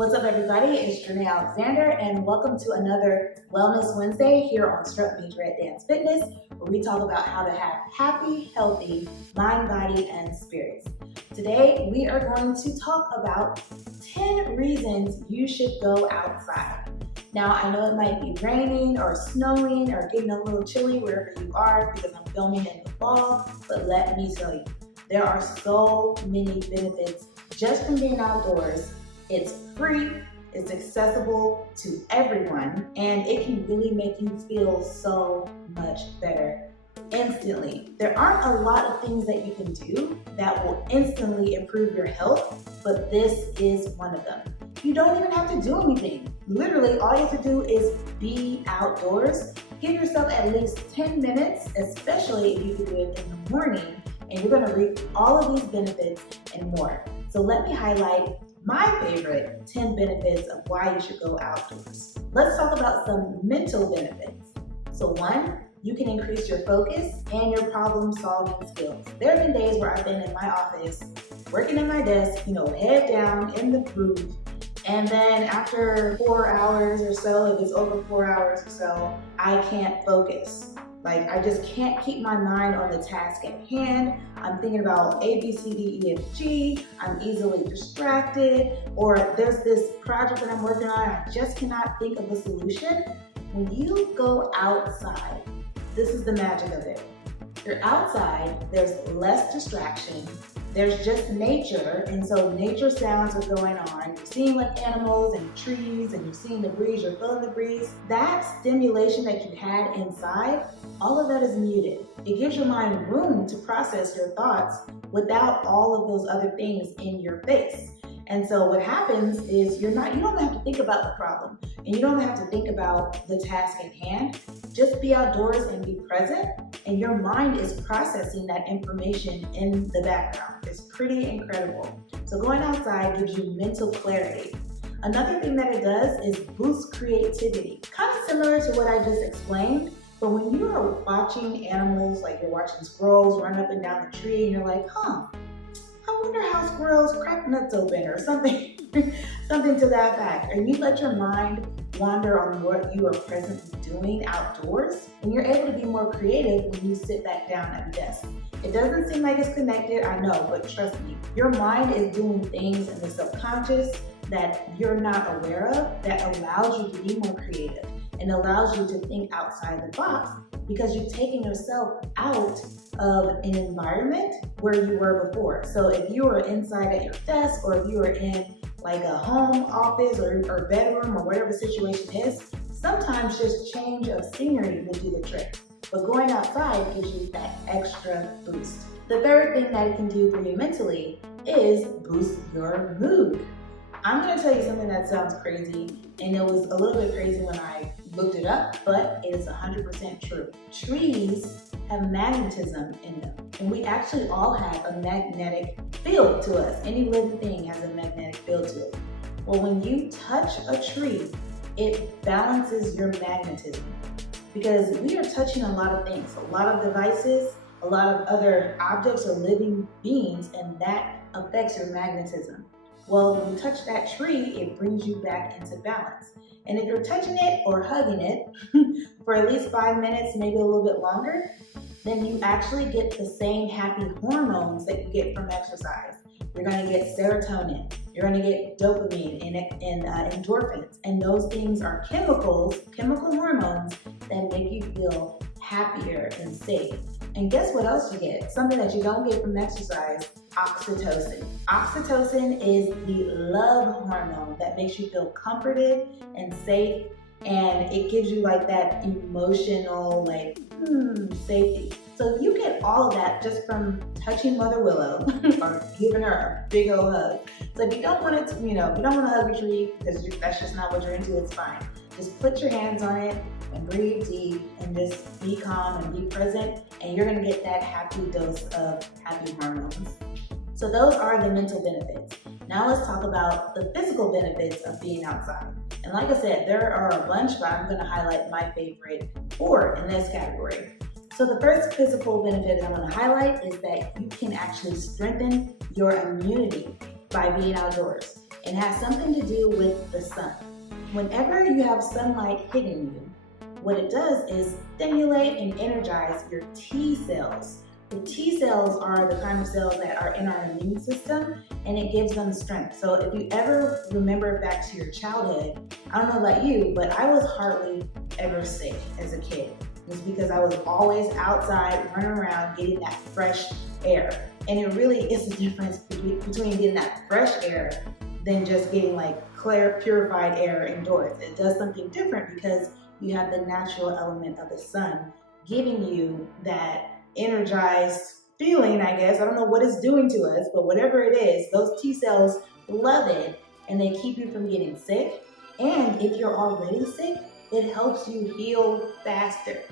What's up, everybody? It's Janae Alexander, and welcome to another Wellness Wednesday here on Strut Majorette Dance Fitness, where we talk about how to have happy, healthy mind, body, and spirits. Today, we are going to talk about 10 reasons you should go outside. Now, I know it might be raining or snowing or getting a little chilly wherever you are because I'm filming in the fall, but let me tell you, there are so many benefits just from being outdoors. It's free, it's accessible to everyone, and it can really make you feel so much better instantly. There aren't a lot of things that you can do that will instantly improve your health, but this is one of them. You don't even have to do anything. Literally, all you have to do is be outdoors. Give yourself at least 10 minutes, especially if you can do it in the morning, and you're gonna reap all of these benefits and more. So let me highlight my favorite 10 benefits of why you should go outdoors. Let's talk about some mental benefits. So one, you can increase your focus and your problem-solving skills. There have been days where I've been in my office, working at my desk, head down in the booth, and then after 4 hours or so, if it's over 4 hours or so, I can't focus. I just can't keep my mind on the task at hand. I'm thinking about A, B, C, D, E, F, G. I'm easily distracted, or there's this project that I'm working on, I just cannot think of a solution. When you go outside, this is the magic of it. You're outside, there's less distraction, there's just nature, and so nature sounds are going on. You're seeing like animals and trees, and you're seeing the breeze, you're feeling the breeze. That stimulation that you had inside, all of that is muted. It gives your mind room to process your thoughts without all of those other things in your face. And so what happens is you don't have to think about the problem, and you don't have to think about the task at hand. Just be outdoors and be present, and your mind is processing that information in the background. It's pretty incredible. So going outside gives you mental clarity. Another thing that it does is boost creativity. Kind of similar to what I just explained, but when you are watching animals, like you're watching squirrels run up and down the tree, and you're like, I wonder how squirrels crack nuts open, or something, something to that fact. And you let your mind wander on what you are presently doing outdoors, and you're able to be more creative when you sit back down at the desk. It doesn't seem like it's connected, I know, but trust me, your mind is doing things in the subconscious that you're not aware of that allows you to be more creative and allows you to think outside the box, because you're taking yourself out of an environment where you were before. So if you were inside at your desk, or if you were in like a home office or bedroom or whatever the situation is, sometimes just change of scenery will do the trick. But going outside gives you that extra boost. The third thing that it can do for you mentally is boost your mood. I'm gonna tell you something that sounds crazy, and it was a little bit crazy when I looked it up, but it is 100% true. Trees have magnetism in them, and we actually all have a magnetic field to us. Any living thing has a magnetic field to it. Well, when you touch a tree, it balances your magnetism, because we are touching a lot of things, a lot of devices, a lot of other objects or living beings, and that affects your magnetism. Well, when you touch that tree, it brings you back into balance. And if you're touching it or hugging it for at least 5 minutes, maybe a little bit longer, then you actually get the same happy hormones that you get from exercise. You're gonna get serotonin, you're gonna get dopamine and endorphins. And those things are chemical hormones that make you feel happier and safe. And guess what else you get? Something that you don't get from exercise, oxytocin. Oxytocin is the love hormone that makes you feel comforted and safe, and it gives you like that emotional safety. So you get all of that just from touching Mother Willow or giving her a big old hug. So if you don't want to, if you don't want to hug a tree because that's just not what you're into, it's fine. Just put your hands on it and breathe deep and just be calm and be present, and you're gonna get that happy dose of happy hormones. So those are the mental benefits. Now let's talk about the physical benefits of being outside. And like I said, there are a bunch, but I'm gonna highlight my favorite 4 in this category. So the first physical benefit I'm gonna highlight is that you can actually strengthen your immunity by being outdoors. and it has something to do with the sun. Whenever you have sunlight hitting you, what it does is stimulate and energize your T cells. The T cells are the kind of cells that are in our immune system, and it gives them strength. So if you ever remember back to your childhood, I don't know about you, but I was hardly ever sick as a kid. It's because I was always outside, running around, getting that fresh air. And it really is a difference between getting that fresh air than just getting like clear, purified air indoors. It does something different because you have the natural element of the sun giving you that energized feeling, I guess. I don't know what it's doing to us, but whatever it is, those T cells love it and they keep you from getting sick. And if you're already sick, it helps you heal faster.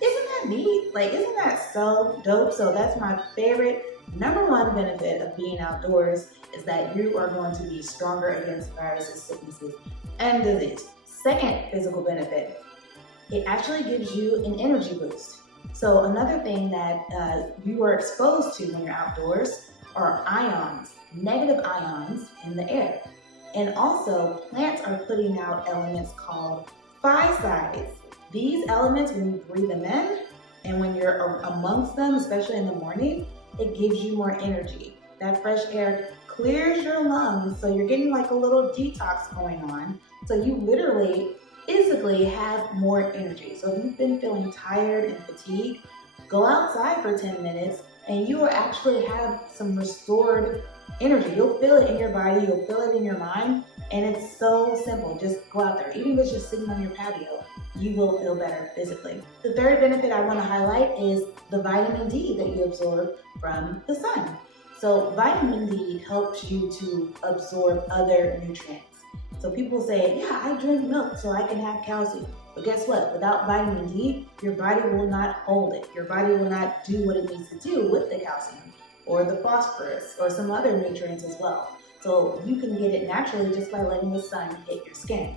Isn't that neat? Like, isn't that so dope? So that's my favorite #1 benefit of being outdoors is that you are going to be stronger against viruses, sicknesses, and disease. Second physical benefit, it actually gives you an energy boost. So another thing that you are exposed to when you're outdoors are ions, negative ions in the air. And also plants are putting out elements called physides. These elements, when you breathe them in and when you're amongst them, especially in the morning, it gives you more energy. That fresh air clears your lungs, so you're getting like a little detox going on. So you literally physically have more energy. So if you've been feeling tired and fatigued, go outside for 10 minutes and you will actually have some restored energy. You'll feel it in your body, you'll feel it in your mind, and it's so simple. Just go out there. Even if it's just sitting on your patio, you will feel better physically. The third benefit I want to highlight is the vitamin D that you absorb from the sun. So vitamin D helps you to absorb other nutrients. So people say, yeah, I drink milk so I can have calcium. But guess what? Without vitamin D, your body will not hold it. Your body will not do what it needs to do with the calcium or the phosphorus or some other nutrients as well. So you can get it naturally just by letting the sun hit your skin.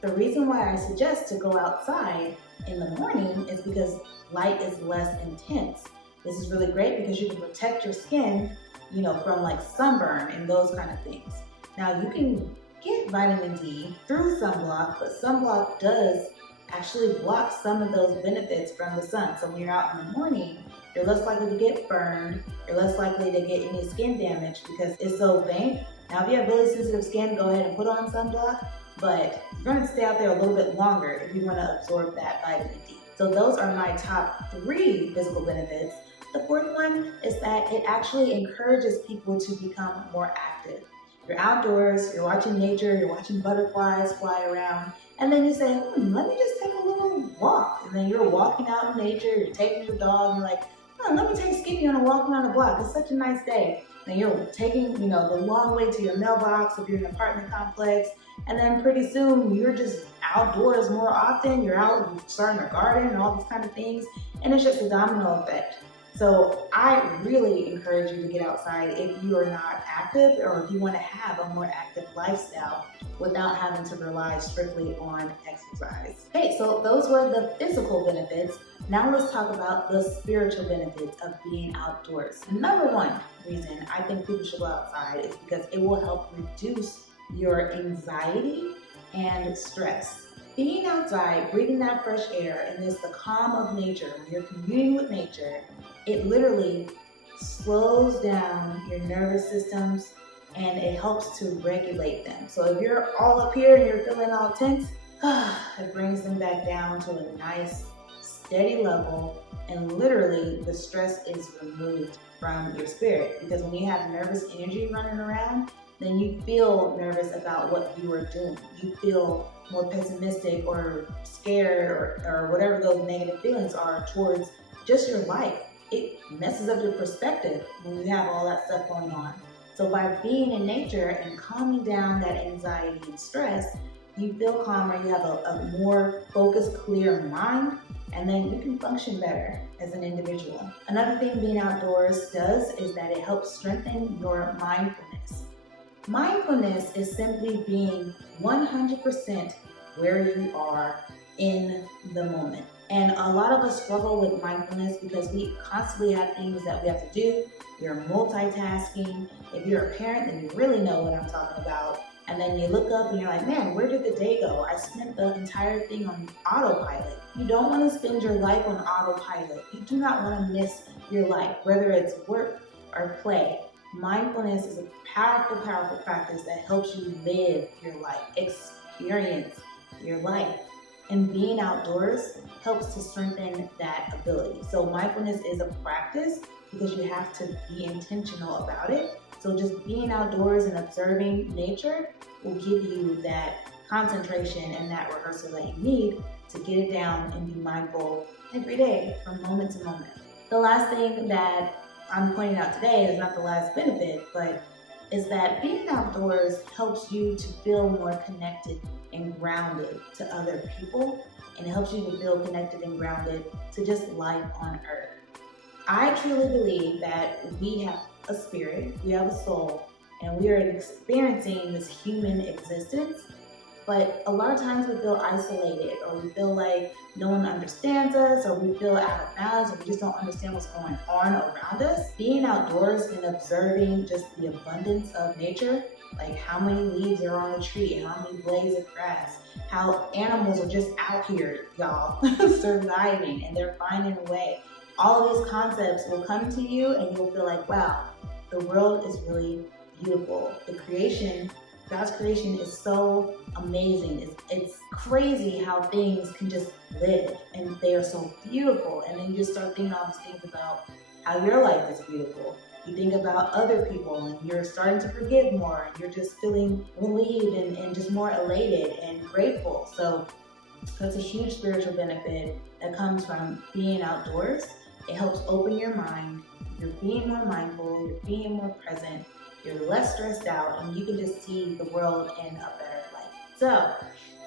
The reason why I suggest to go outside in the morning is because light is less intense. This is really great because you can protect your skin, from like sunburn and those kind of things. Now you can get vitamin D through sunblock, but sunblock does actually block some of those benefits from the sun. So when you're out in the morning, you're less likely to get burned, you're less likely to get any skin damage because it's so faint. Now if you have really sensitive skin, go ahead and put on sunblock, but you're going to stay out there a little bit longer if you want to absorb that vitamin D. So those are my top 3 physical benefits. The fourth one is that it actually encourages people to become more active. You're outdoors, you're watching nature, you're watching butterflies fly around, and then you say, let me just take a little walk. And then you're walking out in nature, you're taking your dog, and you're like, let me take Skippy on a walk around the block. It's such a nice day. And you're taking, the long way to your mailbox if you're in an apartment complex, and then pretty soon you're just outdoors more often. You're out starting a garden and all these kind of things, and it's just a domino effect. So I really encourage you to get outside if you are not active or if you want to have a more active lifestyle without having to rely strictly on exercise. Okay, so those were the physical benefits. Now let's talk about the spiritual benefits of being outdoors. The #1 reason I think people should go outside is because it will help reduce your anxiety and stress. Being outside, breathing that fresh air, and just the calm of nature, when you're communing with nature, it literally slows down your nervous systems and it helps to regulate them. So if you're all up here and you're feeling all tense, it brings them back down to a nice, steady level, and literally the stress is removed from your spirit. Because when you have nervous energy running around, then you feel nervous about what you are doing. You feel more pessimistic or scared or whatever those negative feelings are towards just your life. It messes up your perspective when you have all that stuff going on. So by being in nature and calming down that anxiety and stress, you feel calmer, you have a more focused, clear mind, and then you can function better as an individual. Another thing being outdoors does is that it helps strengthen your mindfulness. Mindfulness is simply being 100% where you are in the moment. And a lot of us struggle with mindfulness because we constantly have things that we have to do. We're multitasking. If you're a parent, then you really know what I'm talking about. And then you look up and you're like, man, where did the day go? I spent the entire thing on autopilot. You don't want to spend your life on autopilot. You do not want to miss your life, whether it's work or play. Mindfulness is a powerful, powerful practice that helps you live your life, experience your life. And being outdoors helps to strengthen that ability. So mindfulness is a practice because you have to be intentional about it. So just being outdoors and observing nature will give you that concentration and that rehearsal that you need to get it down and be mindful every day from moment to moment. The last thing that I'm pointing out today is not the last benefit, but is that being outdoors helps you to feel more connected and grounded to other people, and it helps you to feel connected and grounded to just life on earth. I truly believe that we have a spirit, we have a soul, and we are experiencing this human existence, but a lot of times we feel isolated, or we feel like no one understands us, or we feel out of balance, or we just don't understand what's going on around us. Being outdoors and observing just the abundance of nature, like how many leaves are on a tree, how many blades of grass, how animals are just out here, y'all, surviving, and they're finding a way. All of these concepts will come to you and you'll feel like, wow, the world is really beautiful. The creation, God's creation is so amazing. It's crazy how things can just live and they are so beautiful. And then you just start thinking all these things about how your life is beautiful. You think about other people and you're starting to forgive more. And you're just feeling relieved and just more elated and grateful. So that's a huge spiritual benefit that comes from being outdoors. It helps open your mind. You're being more mindful. You're being more present. You're less stressed out, and you can just see the world in a better light. So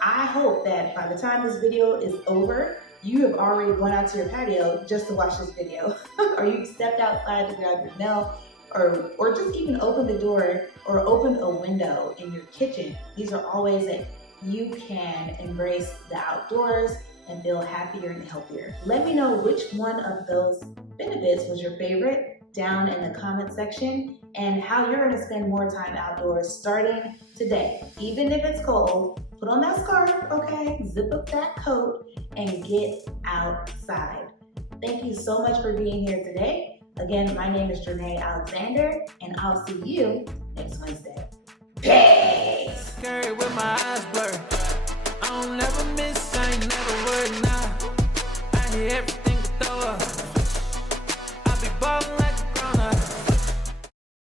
I hope that by the time this video is over, you have already gone out to your patio just to watch this video, or you stepped outside to grab your mail, or just even open the door or open a window in your kitchen. These are all ways that you can embrace the outdoors and feel happier and healthier. Let me know which one of those benefits was your favorite down in the comment section, and how you're going to spend more time outdoors starting today. Even if it's cold, put on that scarf, okay? Zip up that coat and get outside. Thank you so much for being here today. Again, my name is Strut Alexander, and I'll see you next Wednesday. Peace! Scary with my eyes blurred. I don't never miss, I ain't never worried now. I hear everything.